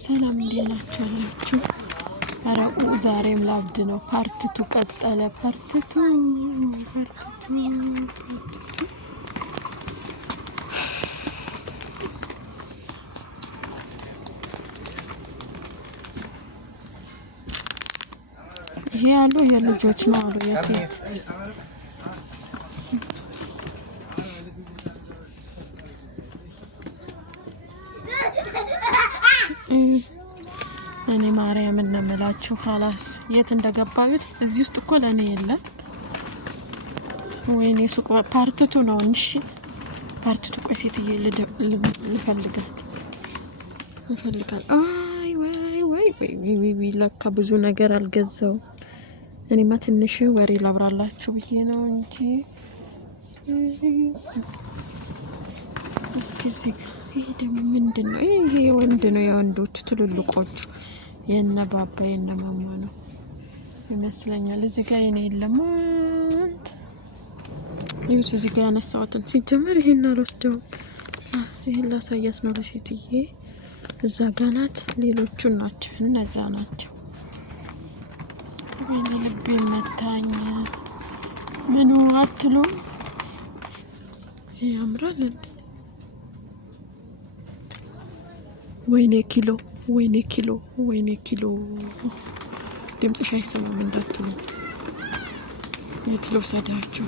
ሰላም እንዴናችሁ? አረቁ ዛሬም ላብድ ነው። ፓርቲቱ ቀጠለ። ፓርቲቱ ይሄ ያሉ የልጆች ነው አሉ የሴት እኔ ማርያም እንምላችሁ ኻላስ የት እንደገባሁት እዚህ ውስጥ እኮ ለኔ የለም። ወይኔ ሱቅ ፓርቲቱ ነው እንጂ ፓርቲቱ ቆይ ሴትዬ ልፈልጋት ወይ ለካ ብዙ ነገር አልገዛው። እኔማ ትንሽ ወሬ ላብራላችሁ ብዬ ነው እንጂ እስቲ እዚህ ይሄ ደግሞ ምንድነው? ይሄ ወንድ ነው የወንዶች ትልልቆቹ የነ ባባ የነ ማማ ነው ይመስለኛል። እዚህ ጋር የኔ የለም። ይሁት እዚህ ጋር ያነሳሁትን ሲጀመር ይሄን አልወስደው። ይሄን ላሳያት ነው ለሴትዬ። እዛ ጋር ናት። ሌሎቹ ናቸው እነዛ ናቸው። ምን ልብ መታኝ። ምኑ አትሉ ያምራል እንዴ? ወይኔ ኪሎ ድምጽሽ አይሰማም እንዳትሉ። የትሎ ሰዳችሁ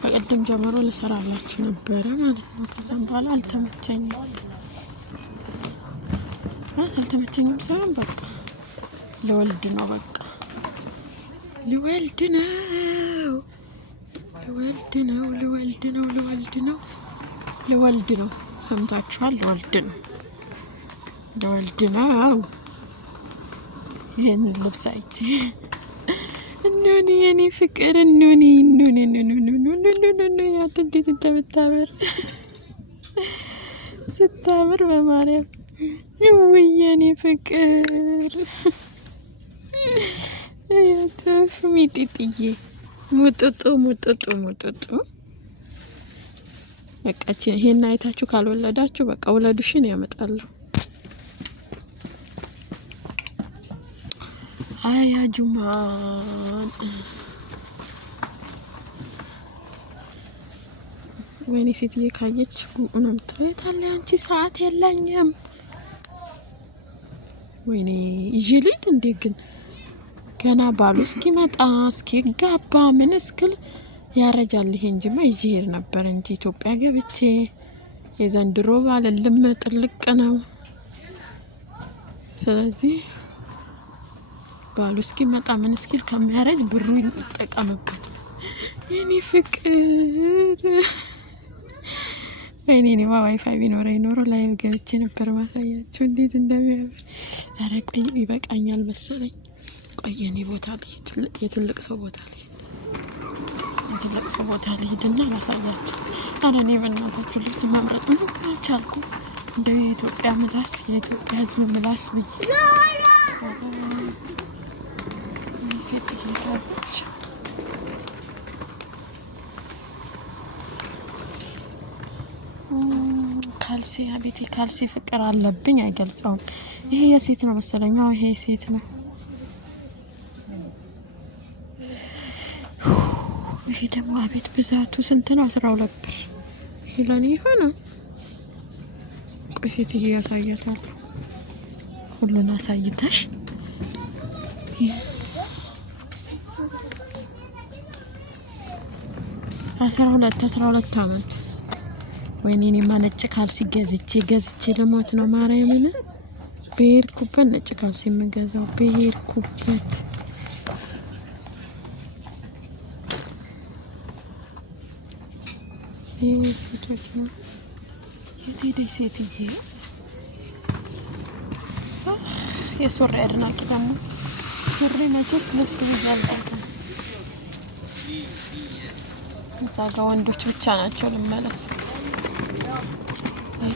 በቀደም ጀምሮ ልሰራላችሁ ነበረ ማለት ነው። ከዛም በኋላ አልተመቸኝም ሳይሆን በቃ ልወልድ ነው። ሰምታችኋል? ልወልድ ነው። ይሄን ልብስ አይቼ የኔ ፍቅር ያትንዴት ስታምር በማርያም የኔ ፍቅር ያተፍ ሚጢጥዬ ሙጥጡ በቃ ይሄን አይታችሁ ካልወለዳችሁ በቃ ወለዱሽን ያመጣለሁ። አያ ጁማን ወይኔ ሴትዬ ካየች ጉኡንም ትሬታለ። አንቺ ሰዓት የለኝም። ወይኔ ይጅልት እንዴ ግን ገና ባሉ እስኪመጣ እስኪጋባ ምን እስክል ያረጃል። ይሄ እንጂማ ይሄር ነበር እንጂ ኢትዮጵያ ገብቼ የዘንድሮ ባልልም ጥልቅ ነው። ስለዚህ ባሉ እስኪመጣ ምን እስኪል ከሚያረጅ ብሩ ይጠቀምበት። የኔ ፍቅር ወይኔ እኔማ ዋይፋይ ቢኖረኝ ኖሮ ላይ ገብቼ ነበር ማሳያችሁ እንዴት እንደሚያምር። ኧረ ቆይ ይበቃኛል መሰለኝ። ቆይ የኔ ቦታ ልሂድ፣ የትልቅ ሰው ቦታ ልሂድና ላሳያችሁ። ኧረ እኔ በእናታችሁ ልብስ መምረጥ ምንም አልቻልኩም። እንደ የኢትዮጵያ ሕዝብ ምላስ ብዬ ሴት ይሄዳለች። ካልሲ አቤት ካልሲ ፍቅር አለብኝ አይገልጸውም። ይሄ የሴት ነው መሰለኝ። ይሄ ሴት ነው። ይሄ ደግሞ አቤት ብዛቱ ስንት ነው? 12 ብር። ይሄ ለኔ ሆነ። ቆይ ሴትዬ ያሳያታል። ሁሉን አሳይተሽ 12 አመት። ወይኔ እኔማ ነጭ ካልሲ ገዝቼ ለሞት ነው ማርያምን። በሄድኩበት ነጭ ካልሲ የምገዛው በሄድኩበት። ሴቶች ነው የቴደይ ሴትዬ። የሱሪ አድናቂ ደግሞ ሱሪ መቼስ ልብስ ይያልቃል። እዛ ጋ ወንዶች ብቻ ናቸው። ልመለስ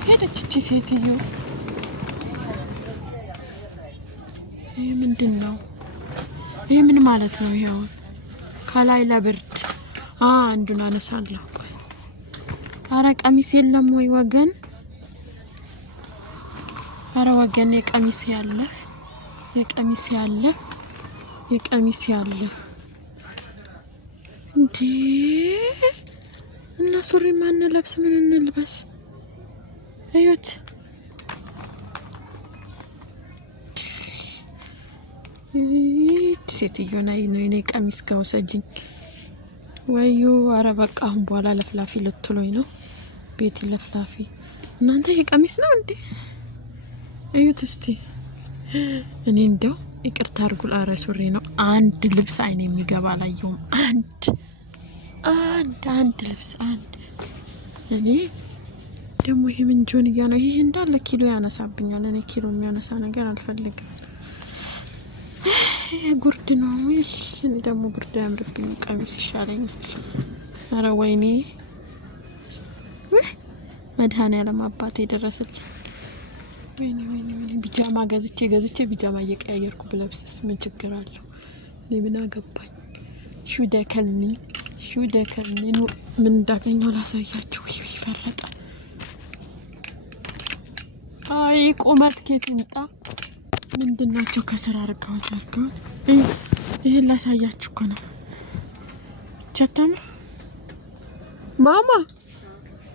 ሄደች እቺ ሴትዮ። ይሄ ምንድን ነው? ይሄ ምን ማለት ነው? ይሄው ከላይ ለብርድ አንዱን አነሳለሁ። ቆይ አረ ቀሚስ የለም ወይ ወገን? አረ ወገን የቀሚስ ያለ እንዴ! እና ሱሪ ማን ለብስ ምን እንልበስ? አዩት ሴትዮ ናይ ነው የኔ ቀሚስ ጋር ወሰጅኝ ወዩ። አረ በቃ አሁን በኋላ ለፍላፊ ልትሉኝ ነው? ቤት ለፍላፊ እናንተ የቀሚስ ነው እንዴ? አዩት እስቲ እኔ እንደው ይቅርታ አርጉል። አረ ሱሪ ነው። አንድ ልብስ አይኔ የሚገባ አላየሁም። አንድ ልብስ እኔ ደግሞ ይሄ ምን ጆንያ ነው? ይሄ እንዳለ ኪሎ ያነሳብኛል። እኔ ኪሎ የሚያነሳ ነገር አልፈልግም። ጉርድ ነው። እኔ ደግሞ ጉርድ ያምርብኝ፣ ቀሚስ ይሻለኛል። አረ ወይኔ መድኃኒዓለም አባቴ ደረሰልኝ። ወይኔ ቢጃማ ገዝቼ ቢጃማ እየቀያየርኩ ብለብስስ ምን ችግር አለው? እኔ ምን አገባኝ? ሹደከልኒ ምን እንዳገኘው ላሳያችሁ። ይፈረጣል። አይ ቁመት ኬት እንጣ ምንድናቸው? ከስራ አርጋውት ይሄን ላሳያችሁ እኮ ነው። ቸተም ማማ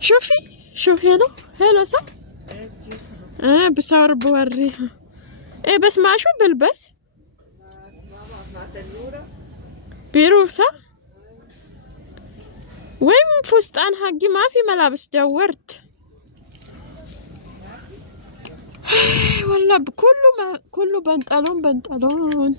ሹፊ ሄሎ ሳ بصور بوريها ايه بس ما شو بلبس بيروسا وين فستان حقي ما في ملابس دورت والله كله بنطلون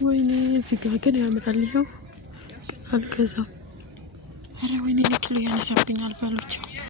ወይኔ እዚህ ጋር ግን ያምራል። ይሄው ግን አልገዛም። አረ ወይኔ ንክሉ ያነሳብኛል ባሎቻው